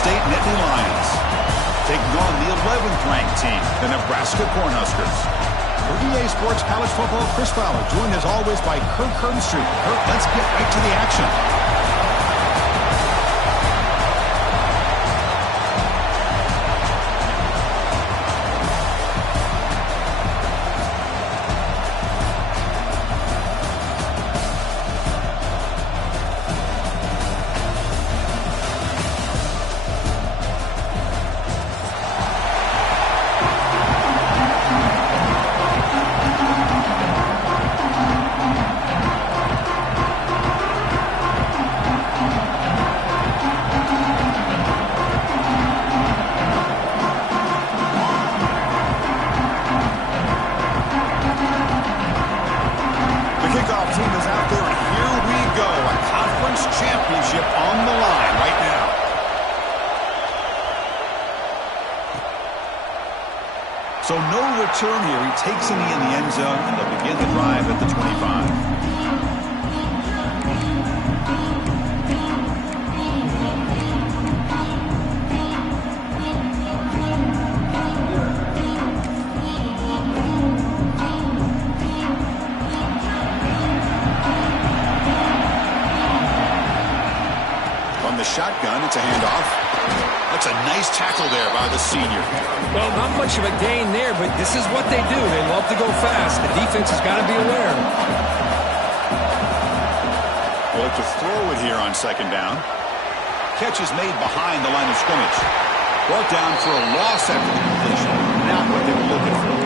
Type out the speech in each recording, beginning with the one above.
State Nittany Lions taking on the 11th ranked team, the Nebraska Cornhuskers. For EA Sports College Football, Chris Fowler, joined as always by Kirk Herbstreit. Kirk, let's get right to the action. So no return here. He takes a knee in the end zone, and they'll begin the drive at the 25. From the shotgun, it's a handoff. That's a nice tackle there by the senior. Well, not much of a gain there, but this is what they do. They love to go fast. The defense has got to be aware. They'll look to throw it here on second down. Catch is made behind the line of scrimmage. Brought down for a loss after the completion. Not what they were looking for.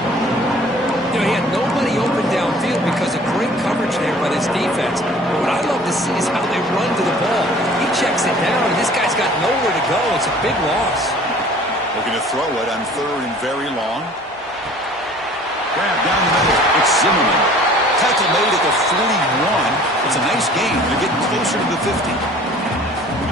You know, he had nobody open downfield because of great coverage there by this defense. But what I love to see is how they run to the ball. He checks it down, and this guy's got nowhere to go. It's a big loss. Looking to throw it on third and very long. Grab down the middle. It's Zimmerman. Tackle made at the 41. It's a nice gain. They're getting closer to the 50.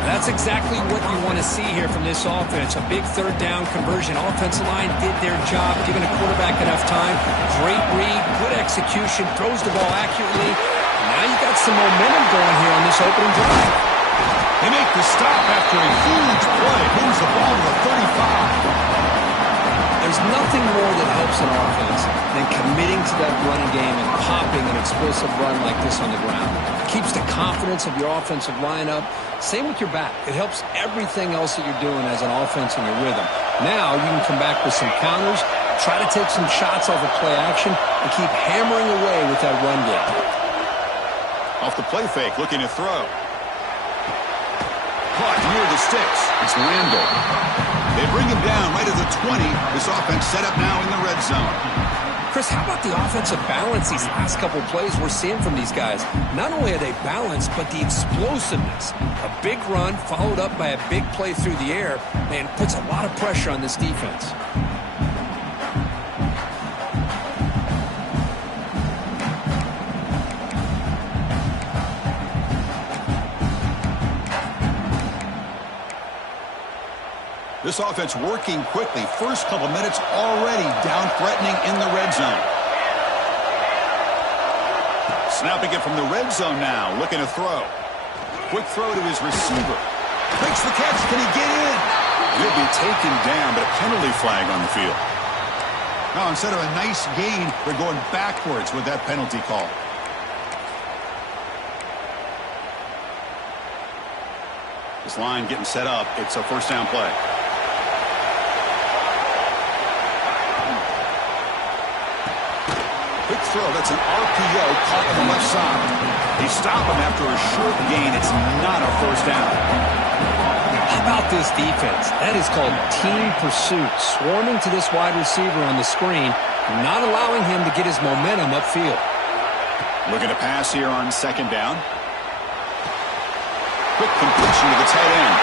That's exactly what you want to see here from this offense. A big third down conversion. Offensive line did their job, giving a quarterback enough time. Great read, good execution, throws the ball accurately. Now you got some momentum going here on this opening drive. They make the stop after a huge play. Moves the ball to the 35. There's nothing more that helps an offense than committing to that running game and popping an explosive run like this on the ground. It keeps the confidence of your offensive line up. Same with your back. It helps everything else that you're doing as an offense in your rhythm. Now you can come back with some counters, try to take some shots off of play action, and keep hammering away with that run game. Off the play fake, looking to throw. Caught near the sticks. It's Randall. They bring him down right at the 20. This offense set up now in the red zone. Chris, how about the offensive balance these last couple of plays we're seeing from these guys? Not only are they balanced, but the explosiveness. A big run followed up by a big play through the air, man, puts a lot of pressure on this defense. This offense working quickly. First couple minutes already down threatening in the red zone. Snapping it from the red zone now. Looking to throw. Quick throw to his receiver. Makes the catch. Can he get in? He'll be taken down, but a penalty flag on the field. Now, instead of a nice gain, they're going backwards with that penalty call. This line getting set up. It's a first down play. Quick throw. That's an RPO caught on the left side. They stop him after a short gain. It's not a first down. How about this defense? That is called team pursuit. Swarming to this wide receiver on the screen, not allowing him to get his momentum upfield. Looking to pass here on second down. Quick completion to the tight end.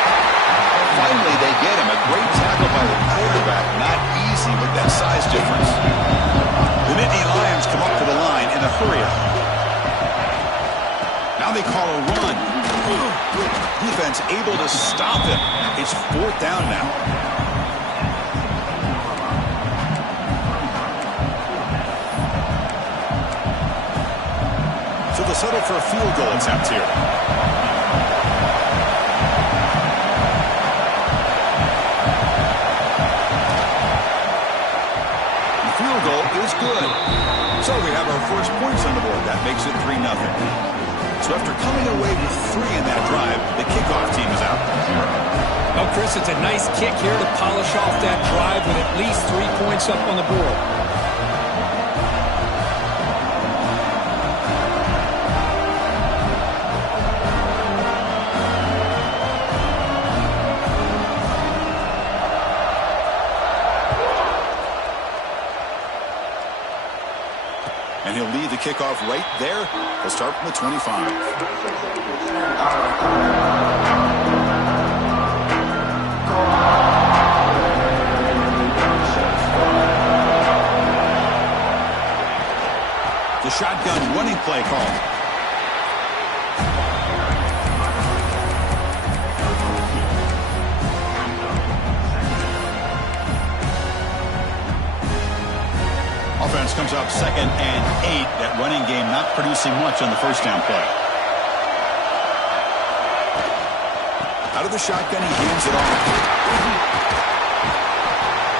Finally, they get him. A great tackle by the quarterback. Not easy with that size difference. The Nittany Lions come up to the line in a hurry-up. Now they call a run. Defense able to stop him. It's fourth down now. So they'll settle for a field goal attempt here. So we have our first points on the board. That makes it 3-0. So after coming away with 3 in that drive, the kickoff team is out. Well, Chris, it's a nice kick here to polish off that drive with at least 3 points up on the board. And he'll lead the kickoff right there. He'll start from the 25. The shotgun running play call. Offense comes up 2nd and 8. That running game not producing much on the first down play. Out of the shotgun, he hands it off.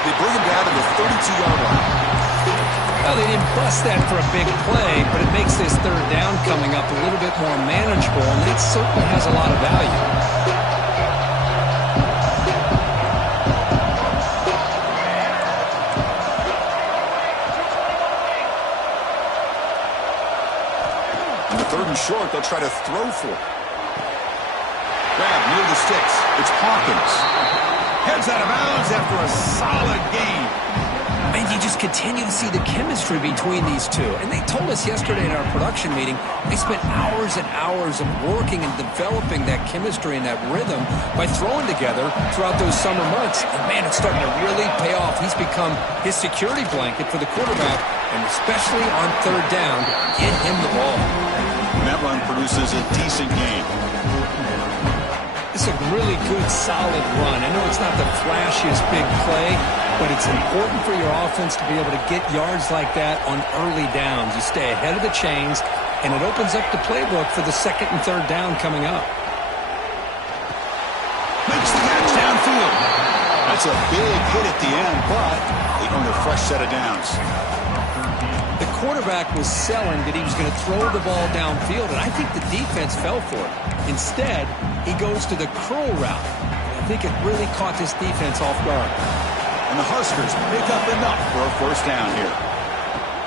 They bring him down to the 32-yard line. Well, they didn't bust that for a big play, but it makes this third down coming up a little bit more manageable, and that certainly has a lot of value. On the 3rd and short, they'll try to throw for it. Grab near the sticks. It's Hawkins. Heads out of bounds after a solid game. And you just continue to see the chemistry between these two. And they told us yesterday in our production meeting, they spent hours and hours of working and developing that chemistry and that rhythm by throwing together throughout those summer months. And, man, it's starting to really pay off. He's become his security blanket for the quarterback, and especially on 3rd down, get him the ball. And that run produces a decent game. It's a really good, solid run. I know it's not the flashiest big play, but it's important for your offense to be able to get yards like that on early downs. You stay ahead of the chains, and it opens up the playbook for the 2nd and 3rd down coming up. Makes the catch downfield. That's a big hit at the end, but they earn a fresh set of downs. The quarterback was selling that he was going to throw the ball downfield, and I think the defense fell for it. Instead, he goes to the curl route. I think it really caught this defense off guard. And the Huskers pick up enough for a first down here.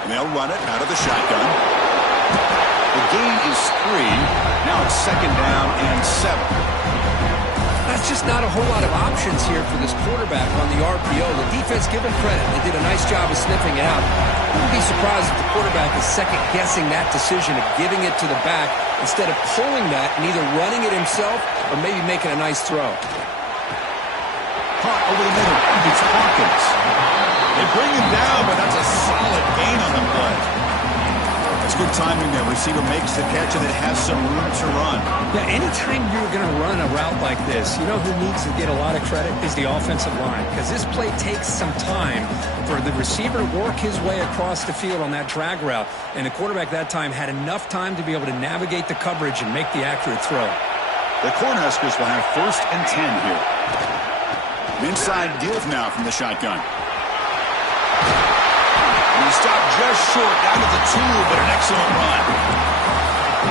And they'll run it out of the shotgun. The gain is 3. Now it's 2nd down and 7. That's just not a whole lot of options here for this quarterback on the RPO. The defense, give him credit. They did a nice job of sniffing it out. I wouldn't be surprised if the quarterback is second-guessing that decision of giving it to the back instead of pulling that and either running it himself or maybe making a nice throw. Caught over the middle. It's Hawkins. They bring him down, but that's a solid gain on the play. That's good timing there. Receiver makes the catch and it has some room to run. Yeah, anytime you're going to run a route like this, you know who needs to get a lot of credit is the offensive line, because this play takes some time for the receiver to work his way across the field on that drag route, and the quarterback that time had enough time to be able to navigate the coverage and make the accurate throw. The Cornhuskers will have 1st and 10 here. An inside give now from the shotgun. And he stopped just short, down to the 2, but an excellent run.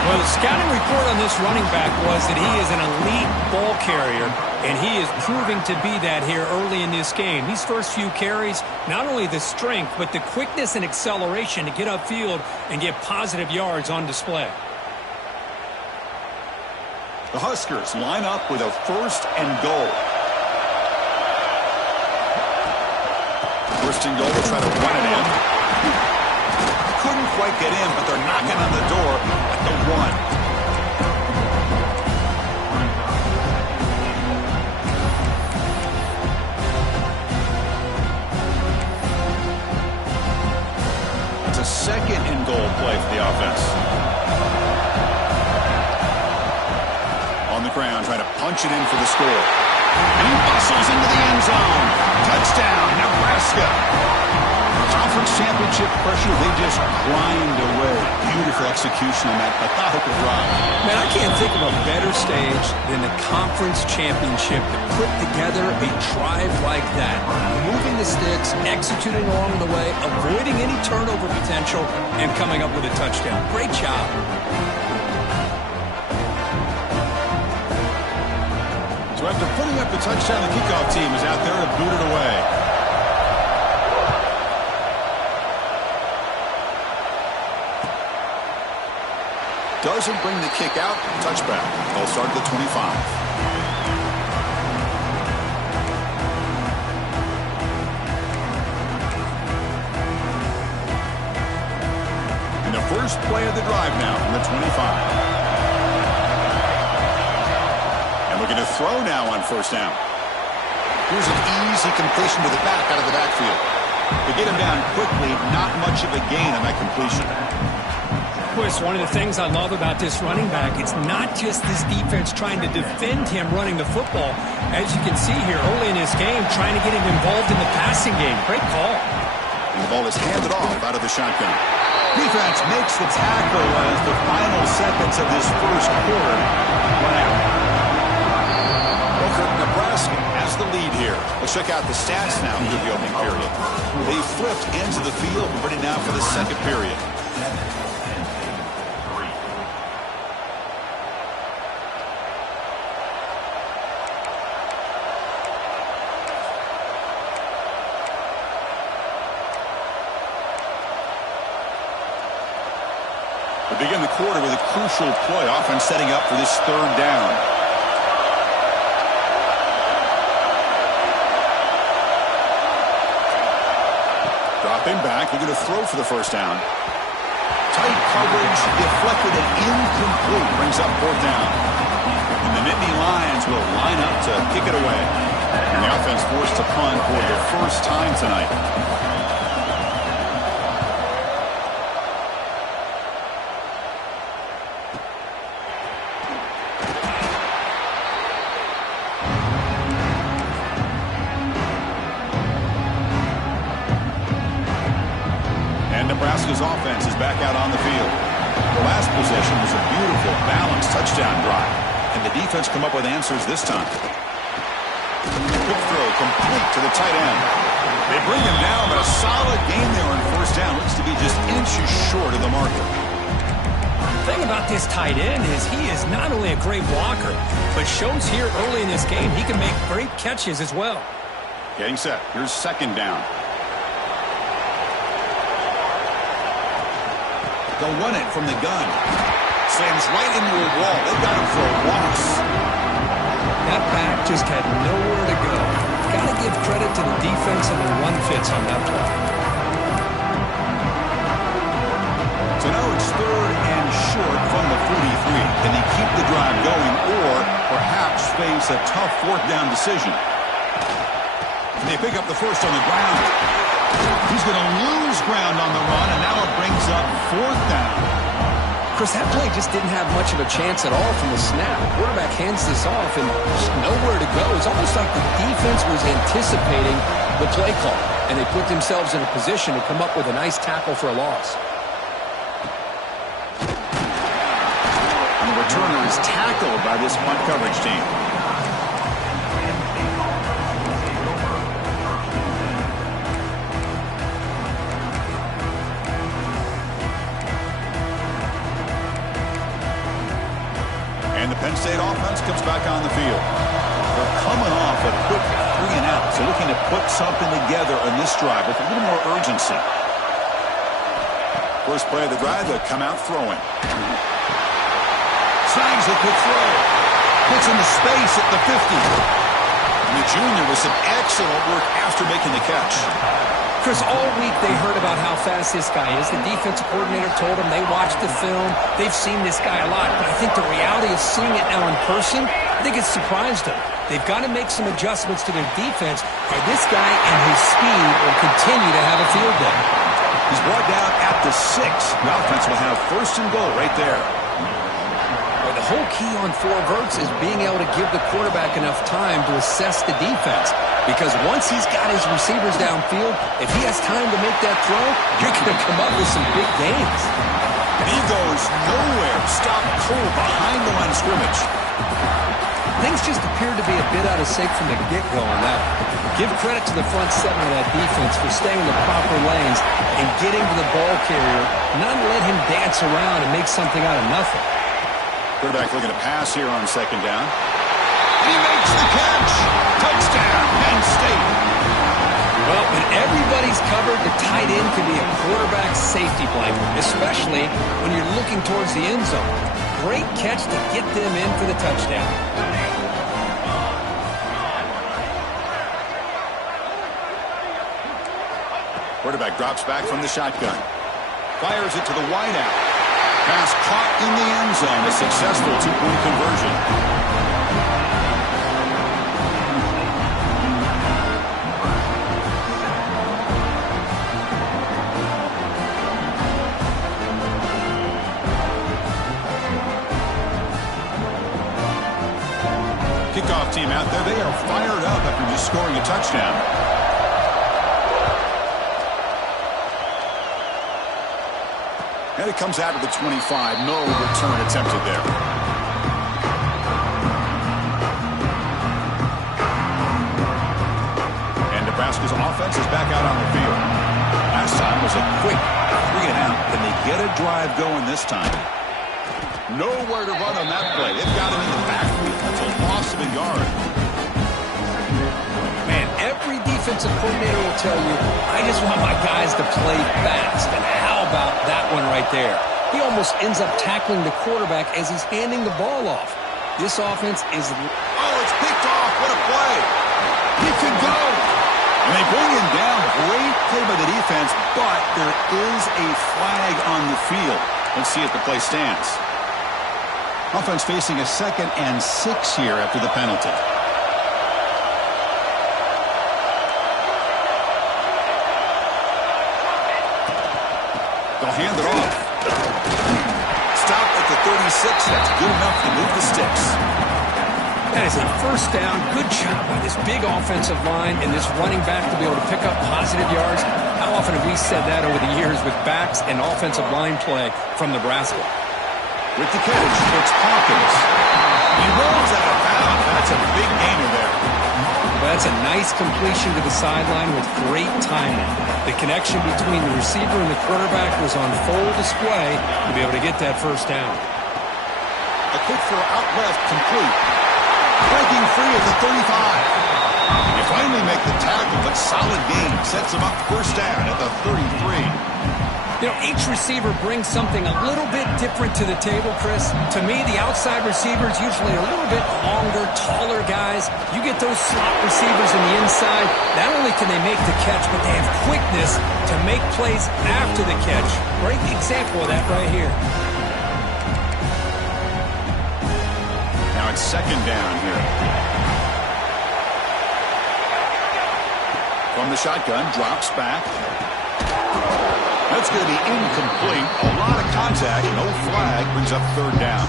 Well, the scouting report on this running back was that he is an elite ball carrier, and he is proving to be that here early in this game. These first few carries, not only the strength, but the quickness and acceleration to get upfield and get positive yards on display. The Huskers line up with a 1st and goal. 1st and goal, they'll try to run it in. Couldn't quite get in, but they're knocking on the door at the 1. It's a 2nd and goal play for the offense. On the ground, trying to punch it in for the score. And he bustles into the end zone. Touchdown, Nebraska. Conference championship pressure, they just grind away. Beautiful execution on that methodical drive. Man, I can't think of a better stage than the conference championship to put together a drive like that. Moving the sticks, executing along the way, avoiding any turnover potential, and coming up with a touchdown. Great job. So after putting up the touchdown, the kickoff team is out there to boot it away. Doesn't bring the kick out. Touchback. They'll start at the 25. And the first play of the drive now from the 25. And we're going to throw now on first down. Here's an easy completion to the back out of the backfield. They get him down quickly. Not much of a gain on that completion. Chris, one of the things I love about this running back, it's not just this defense trying to defend him running the football. As you can see here early in his game, trying to get him involved in the passing game. Great call. And the ball is handed off out of the shotgun. Defense makes the tackle as the final seconds of this first quarter run out. Nebraska has the lead here. Let's check out the stats now through the opening period. They flipped into the field, ready now for the second period. We begin the quarter with a crucial play, offense setting up for this third down. Dropping back, they're going to throw for the first down. Tight coverage, deflected and incomplete, brings up fourth down. And the Nittany Lions will line up to kick it away. And the offense forced to punt for the first time tonight. Nebraska's offense is back out on the field. The last possession was a beautiful, balanced touchdown drive. And the defense come up with answers this time. Quick throw complete to the tight end. They bring him down, but a solid game there on first down. Looks to be just inches short of the marker. The thing about this tight end is he is not only a great blocker, but shows here early in this game he can make great catches as well. Getting set. Here's second down. They'll run it from the gun. Slams right into a wall. They've got him for a loss. That back just had nowhere to go. Got to give credit to the defense and the run fits on that play. So now it's third and short from the 43. Can they keep the drive going or perhaps face a tough fourth down decision? And they pick up the first on the ground. He's going to lose ground on the run, and now it brings up fourth down. Chris, that play just didn't have much of a chance at all from the snap. Quarterback hands this off, and there's nowhere to go. It's almost like the defense was anticipating the play call, and they put themselves in a position to come up with a nice tackle for a loss. And the returner is tackled by this punt coverage team. And the Penn State offense comes back on the field. They're coming off a quick 3-and-out, so looking to put something together on this drive with a little more urgency. First play of the drive, they'll come out throwing. Snags a quick throw. Puts into space at the 50. And the junior with some excellent work after making the catch. Chris, all week they heard about how fast this guy is. The defensive coordinator told them they watched the film. They've seen this guy a lot. But I think the reality of seeing it now in person, I think it surprised them. They've got to make some adjustments to their defense, or this guy and his speed will continue to have a field day. He's brought down at the 6. The offense will have first and goal right there. Well, the whole key on 4 verts is being able to give the quarterback enough time to assess the defense. Because once he's got his receivers downfield, if he has time to make that throw, you're going to come up with some big gains. And he goes nowhere. Stop cold behind the line of scrimmage. Things just appeared to be a bit out of sync from the get-go on that. Give credit to the front 7 of that defense for staying in the proper lanes and getting to the ball carrier, not let him dance around and make something out of nothing. Quarterback looking to pass here on 2nd down. He makes the catch. Touchdown, Penn State. Well, when everybody's covered, the tight end can be a quarterback safety blanket, especially when you're looking towards the end zone. Great catch to get them in for the touchdown. Quarterback drops back from the shotgun. Fires it to the wideout. Pass caught in the end zone. A successful 2-point conversion. Kickoff team out there. They are fired up after just scoring a touchdown. And it comes out of the 25. No return attempted there. And Nebraska's offense is back out on the field. Last time was a quick 3-and-out. Can they get a drive going this time? Nowhere to run on that play. They've got him in the backfield. That's a loss of a yard. Man, every defensive coordinator will tell you, I just want my guys to play fast. And how about that one right there? He almost ends up tackling the quarterback as he's handing the ball off. This offense is... Oh, it's picked off. What a play. He can go. And they bring him down. Great play by the defense, but there is a flag on the field. Let's see if the play stands. Offense facing a 2nd and 6 here after the penalty. They'll hand it off. Stop at the 36. That's good enough to move the sticks. That is a 1st down. Good job by this big offensive line and this running back to be able to pick up positive yards. How often have we said that over the years with backs and offensive line play from Nebraska? With the catch, it's Hawkins. He rolls out of bounds. That's a big gainer there. Well, that's a nice completion to the sideline with great timing. The connection between the receiver and the quarterback was on full display to be able to get that 1st down. A quick throw out left, complete. Breaking free at the 35. You finally make the tackle, but solid gain sets him up 1st down at the 33. You know, each receiver brings something a little bit different to the table, Chris. To me, the outside receivers usually a little bit longer, taller guys. You get those slot receivers in the inside, not only can they make the catch, but they have quickness to make plays after the catch. Great example of that right here. Now it's 2nd down here. From the shotgun, drops back. That's going to be incomplete. A lot of contact, no flag, brings up 3rd down.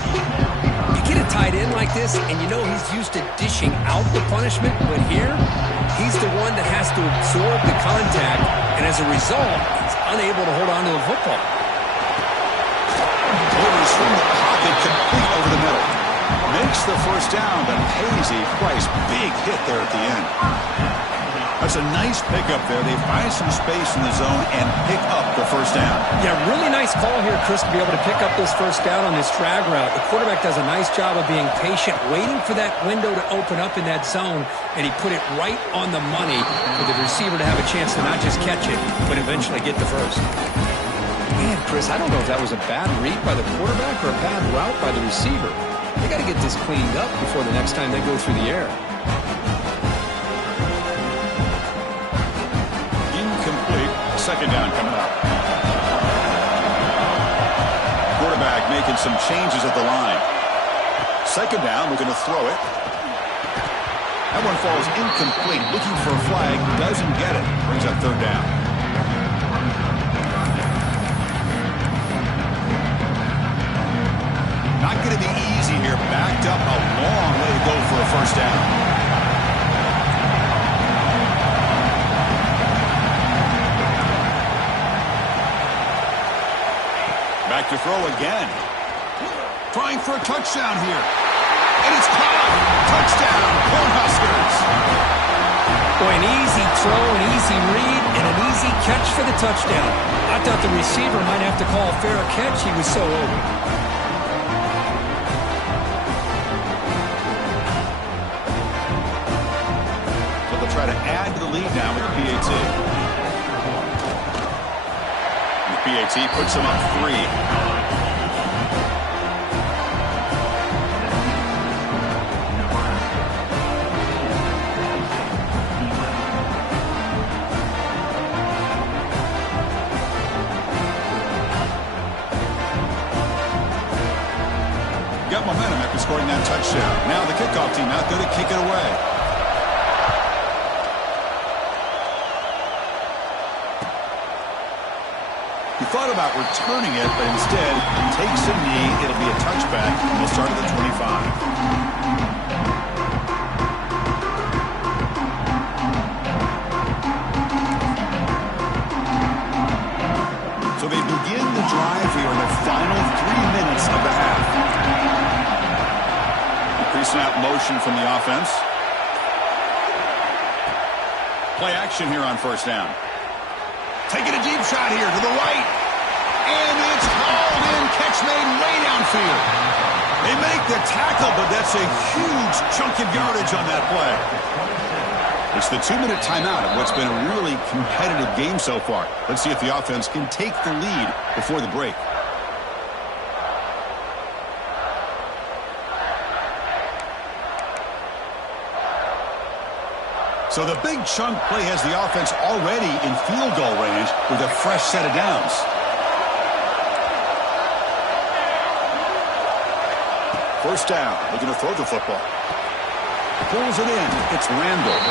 You get a tight end like this, and you know he's used to dishing out the punishment, but here, he's the one that has to absorb the contact, and as a result, he's unable to hold on to the football. Orders from the pocket, complete over the middle. Makes the 1st down, but pays a price. Big hit there at the end. That's a nice pickup there. They find some space in the zone and pick up the 1st down. Yeah, really nice call here, Chris, to be able to pick up this 1st down on this drag route. The quarterback does a nice job of being patient, waiting for that window to open up in that zone, and he put it right on the money for the receiver to have a chance to not just catch it, but eventually get the 1st. Man, Chris, I don't know if that was a bad read by the quarterback or a bad route by the receiver. They got to get this cleaned up before the next time they go through the air. Incomplete. 2nd down coming up. Quarterback making some changes at the line. 2nd down, looking to throw it. That one falls incomplete. Looking for a flag. Doesn't get it. Brings up 3rd down. not going to be easy here. Backed up a long way to go for a first down. Back to throw again. Trying for a touchdown here. And it's caught. Touchdown, Cornhuskers. Boy, an easy throw, an easy read, and an easy catch for the touchdown. I thought the receiver might have to call a fair catch. He was so open. So they'll try to add to the lead now with the PAT. The PAT puts them up 3. Got momentum after scoring that touchdown. Now the kickoff team out there to kick it away. He thought about returning it, but instead takes a knee. It'll be a touchback, and we'll start at the 25. So they begin the drive here in the final 3 minutes of the half. Pre-snap motion from the offense. Play action here on first down. Taking a deep shot here to the right. And it's hauled in. Catch made way downfield. They make the tackle, but that's a huge chunk of yardage on that play. It's the 2-minute timeout of what's been a really competitive game so far. Let's see if the offense can take the lead before the break. So the big chunk play has the offense already in field goal range with a fresh set of downs. First down, looking to throw the football. Pulls it in. It's Randall.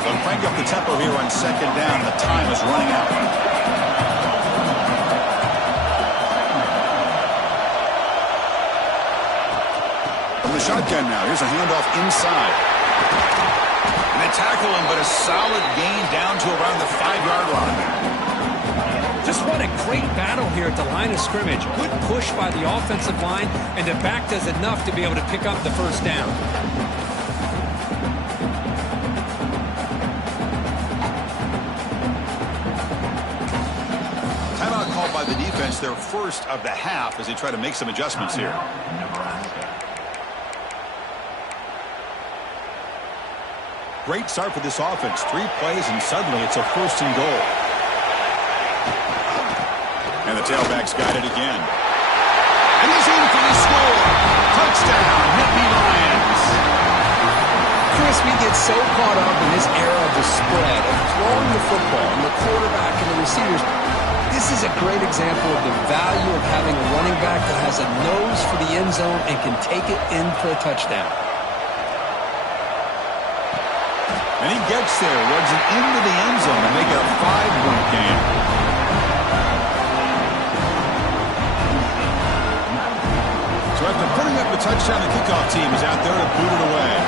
They'll crank up the tempo here on second down. The time is running out. From the shotgun now, here's a handoff inside. And they tackle him, but a solid gain down to around the 5-yard line. Just what a great battle here at the line of scrimmage. Good push by the offensive line, and the back does enough to be able to pick up the first down. Timeout called by the defense, their first of the half, as they try to make some adjustments here. Great start for this offense. 3 plays, and suddenly it's a first and goal. And the tailback's got it again. And he's in for the score. Touchdown, Nittany Lions. Chris, we get so caught up in this era of the spread, of throwing the football, and the quarterback and the receivers. This is a great example of the value of having a running back that has a nose for the end zone and can take it in for a touchdown. And he gets there, runs it into the end zone and make it a 5-point game. So after putting up the touchdown, the kickoff team is out there to boot it away.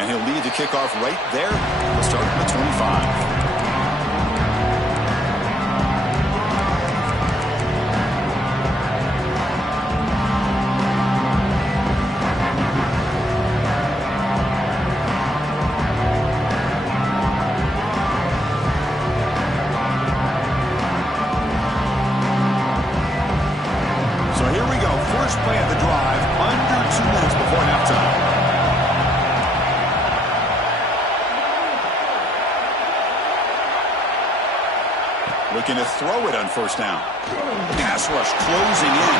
And he'll lead the kickoff right there. We'll start at the 25. First play of the drive, under 2 minutes before halftime. Looking to throw it on first down. Pass rush closing in.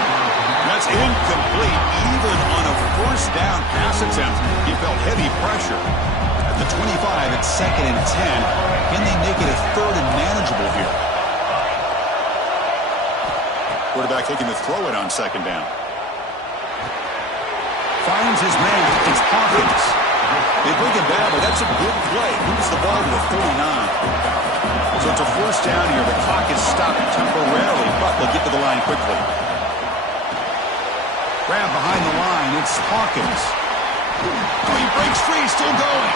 That's incomplete. Even on a first down pass attempt, he felt heavy pressure. At the 25, it's 2nd and 10. Can they make it a 3rd and manageable here? Quarterback looking to throw it on second down. Finds his man. It's Hawkins. They bring him down, but that's a good play. Moves the ball to the 39. So it's a first down here. The clock is stopped temporarily, but they'll get to the line quickly. Grab behind the line. It's Hawkins. Oh, he breaks free. Still going.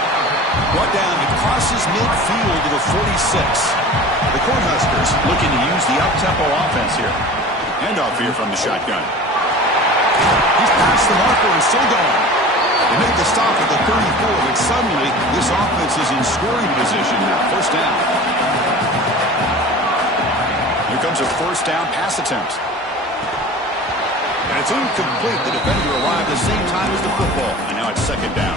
Brought down. It crosses midfield to the 46. The Cornhuskers looking to use the up-tempo offense here. Handoff here from the shotgun. He's past the marker and still going. They make the stop at the 34, but suddenly this offense is in scoring position now. First down. Here comes a first down pass attempt. And it's incomplete. The defender arrived at the same time as the football. And now it's second down.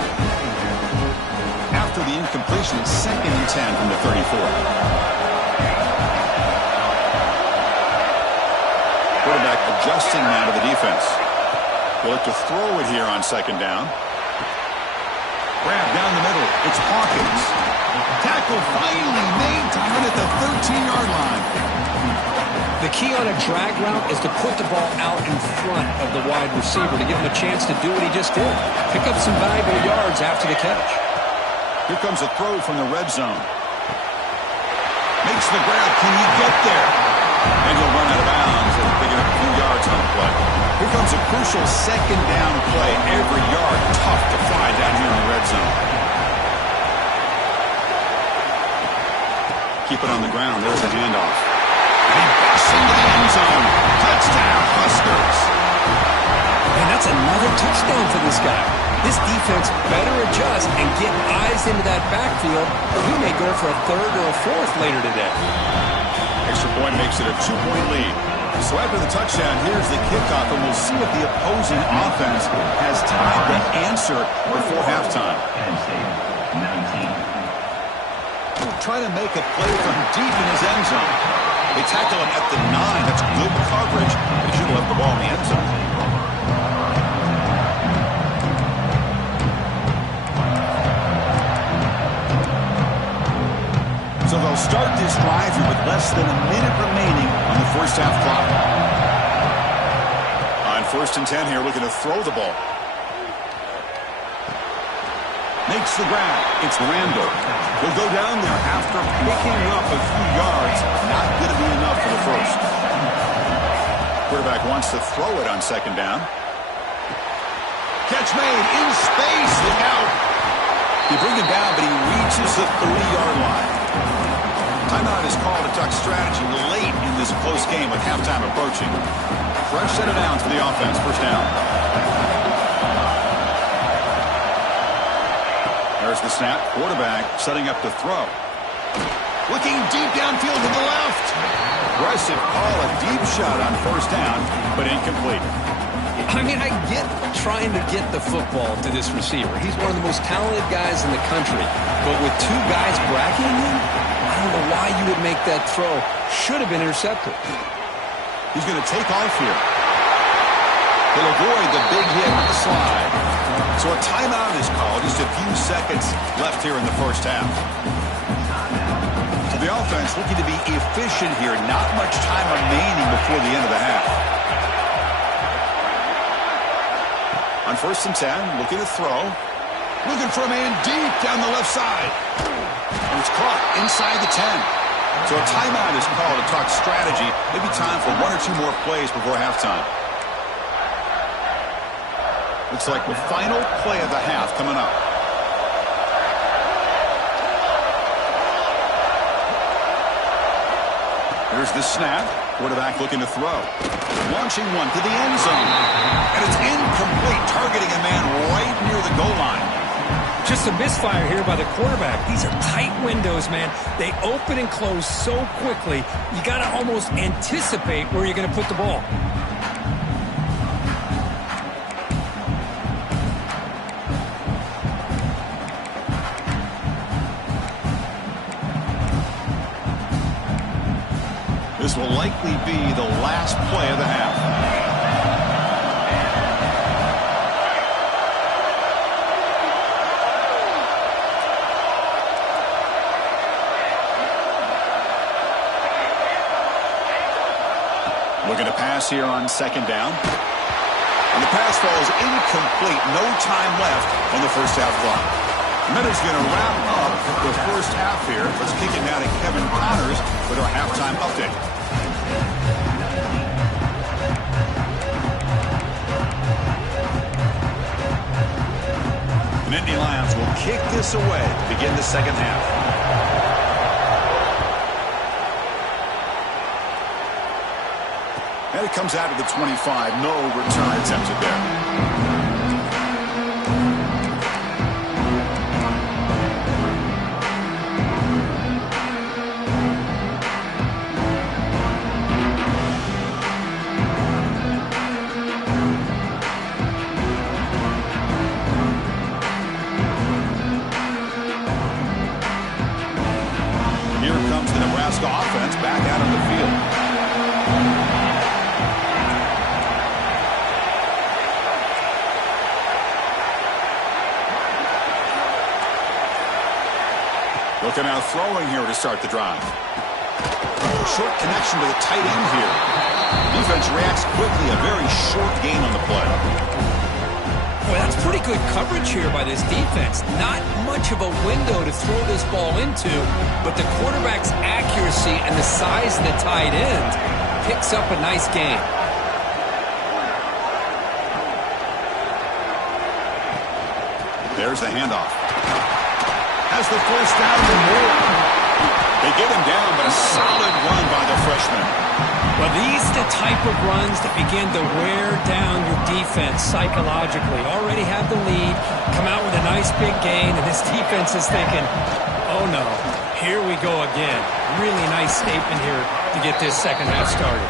After the incompletion, it's 2nd and 10 from the 34. Quarterback adjusting now to the defense. We'll look to throw it here on second down. Grab down the middle. It's Hawkins. Tackle finally made to run at the 13-yard line. The key on a drag route is to put the ball out in front of the wide receiver to give him a chance to do what he just did. Pick up some valuable yards after the catch. Here comes a throw from the red zone. Makes the grab. Can he get there? And he'll run out of bounds and picking up a few yards on the play. Here comes a crucial second down play. Every yard tough to find down here in the red zone. Keep it on the ground. There's the handoff. And he busts into the end zone. Touchdown, Huskers. And that's another touchdown for this guy. This defense better adjust and get eyes into that backfield, or he may go for a third or a fourth later today. Extra point makes it a 2-point lead. So after the touchdown, here's the kickoff, and we'll see if the opposing offense has time to answer before halftime. Penn State, 19. Trying to make a play from deep in his end zone. They tackle him at the 9. That's good coverage. They should have left the ball in the end zone. So they'll start this drive here with less than a minute remaining on the first half clock. On 1st and 10 here, looking to throw the ball. Makes the grab. It's Randall. Will go down there after picking up a few yards. Not going to be enough for the first. Quarterback wants to throw it on second down. Catch made in space. Look out. They bring him down, but he reaches the 30-yard line. Timeout is called to talk strategy late in this close game with halftime approaching. Fresh set of downs for the offense. First down. There's the snap. Quarterback setting up to throw. Looking deep downfield to the left. Aggressive call, a deep shot on first down, but incomplete. I mean, I get trying to get the football to this receiver. He's one of the most talented guys in the country. But with two guys bracketing him, I don't know why you would make that throw. Should have been intercepted. He's going to take off here. He'll avoid the big hit with the slide. So a timeout is called. Just a few seconds left here in the first half. So the offense looking to be efficient here. Not much time remaining before the end of the half. On 1st and 10, looking to throw. Looking for a man deep down the left side. And it's caught inside the 10. So a timeout is called to talk strategy. Maybe time for 1 or 2 more plays before halftime. Looks like the final play of the half coming up. Here's the snap. Quarterback looking to throw. Launching one to the end zone. And it's incomplete, targeting a man right near the goal line. Just a misfire here by the quarterback. These are tight windows, man. They open and close so quickly, you got to almost anticipate where you're going to put the ball. This will likely be the last play of the half. Looking to pass here on second down. And the pass falls incomplete. No time left on the first half clock. And that is going to wrap up the first half here. Let's kick it now to Kevin Connors with our halftime update. The Nittany Lions will kick this away to begin the second half. And it comes out to the 25. No return attempted there. Here comes the Nebraska offense back out on the field. Looking out throwing here to start the drive. Short connection to the tight end here. Defense reacts quickly. A very short gain on the play. Boy, that's pretty good coverage here by this defense. Not much of a window to throw this ball into, but the quarterback's accuracy and the size of the tight end picks up a nice gain. There's the handoff. Has the first down and more. They get him down, but a solid run by the freshman. Well, these are the type of runs that begin to wear down your defense psychologically. Already have the lead, come out with a nice big gain, and this defense is thinking, oh no, here we go again. Really nice statement here to get this second half started.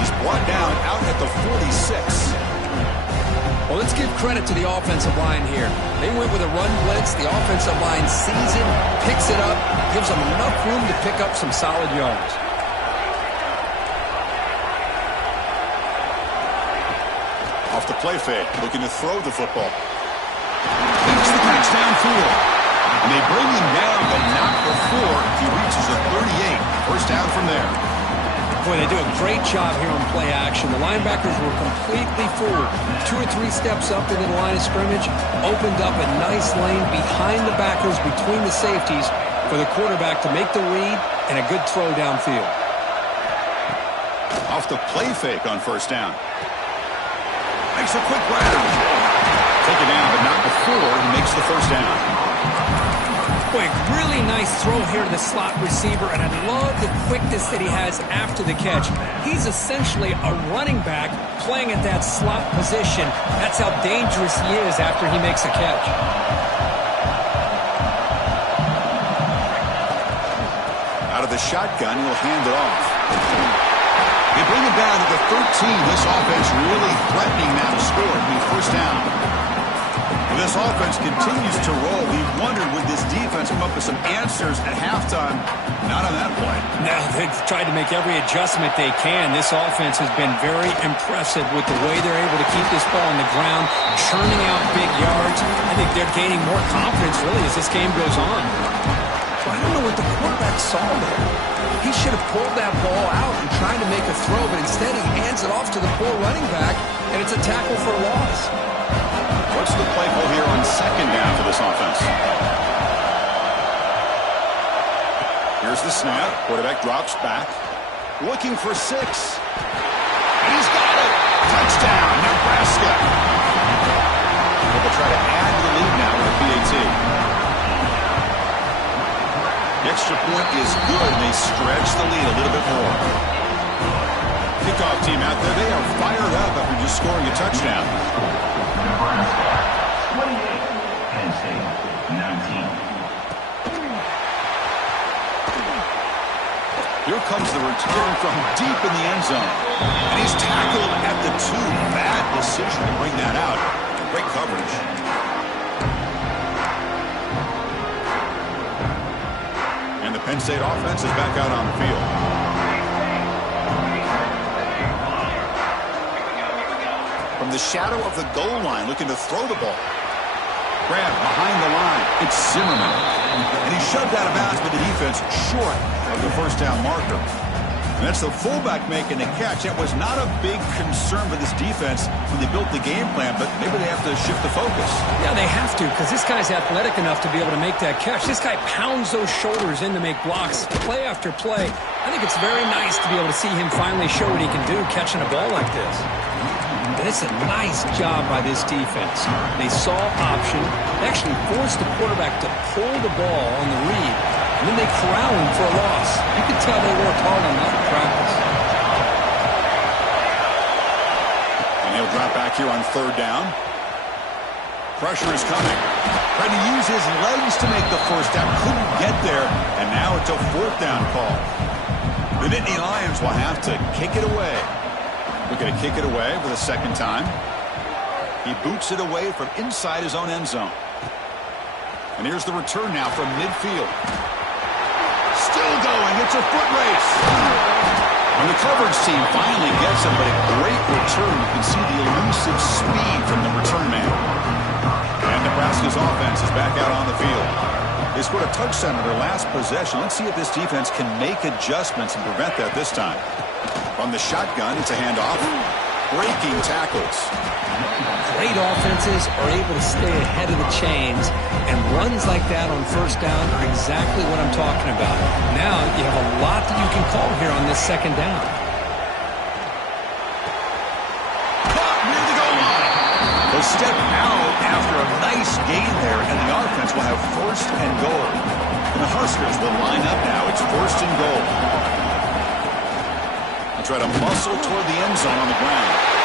He's brought down out at the 46. Well, let's give credit to the offensive line here. They went with a run blitz. The offensive line sees it, picks it up, gives them enough room to pick up some solid yards. Off the play fake, looking to throw the football. Makes the catch downfield. And they bring him down, but not before he reaches the 38. First down from there. Boy, they do a great job here on play action. The linebackers were completely fooled. 2 or 3 steps up into the line of scrimmage, opened up a nice lane behind the backers, between the safeties, for the quarterback to make the read and a good throw downfield. Off the play fake on first down. Makes a quick grab. Taken down, but not before he makes the first down. Boy, really nice throw here to the slot receiver, and I love the quickness that he has after the catch. He's essentially a running back playing at that slot position. That's how dangerous he is after he makes a catch. Out of the shotgun, he'll hand it off. They bring him down to the 13. This offense really threatening now to score. It'll be first down. This offense continues to roll. We've wondered, would this defense come up with some answers at halftime? Not on that play. No, they've tried to make every adjustment they can. This offense has been very impressive with the way they're able to keep this ball on the ground, churning out big yards. I think they're gaining more confidence, really, as this game goes on. I don't know what the quarterback saw there. He should have pulled that ball out and tried to make a throw, but instead he hands it off to the poor running back, and it's a tackle for a loss. What's the play call here on second down for this offense? Here's the snap. Quarterback drops back. Looking for 6. And he's got it. Touchdown, Nebraska. They'll try to add to the lead now with a PAT. The extra point is good, and they stretch the lead a little bit more. Kickoff team out there, they are fired up after just scoring a touchdown. Nebraska 28, Penn State 19. Here comes the return from deep in the end zone. And he's tackled at the 2. Bad decision to bring that out. Great coverage. And the Penn State offense is back out on the field. From the shadow of the goal line, looking to throw the ball. Grab behind the line. It's Zimmerman. And he shoved out of bounds with the defense short of the first down marker. And that's the fullback making the catch. That was not a big concern for this defense when they built the game plan, but maybe they have to shift the focus. Yeah, they have to, because this guy's athletic enough to be able to make that catch. This guy pounds those shoulders in to make blocks, play after play. I think it's very nice to be able to see him finally show what he can do catching a ball like this. And it's a nice job by this defense. They saw option. They actually forced the quarterback to pull the ball on the read, and then they corral him for a loss. You can tell they worked hard on that in practice. And he'll drop back here on third down. Pressure is coming. Tried to use his legs to make the first down. Couldn't get there, and now it's a fourth down call. The Nittany Lions will have to kick it away. We're going to kick it away for the second time. He boots it away from inside his own end zone. And here's the return now from midfield. Still going. It's a foot race. And the coverage team finally gets him, but a great return. You can see the elusive speed from the return man. And Nebraska's offense is back out on the field. They scored a touchdown on their last possession. Let's see if this defense can make adjustments and prevent that this time. From the shotgun, it's a handoff. Breaking tackles. Great offenses are able to stay ahead of the chains, and runs like that on first down are exactly what I'm talking about. Now you have a lot that you can call here on this second down. Caught near the goal line. They'll step out after a nice gain there, and the offense will have first and goal. And the Huskers will line up now. It's first and goal. They'll try to muscle toward the end zone on the ground.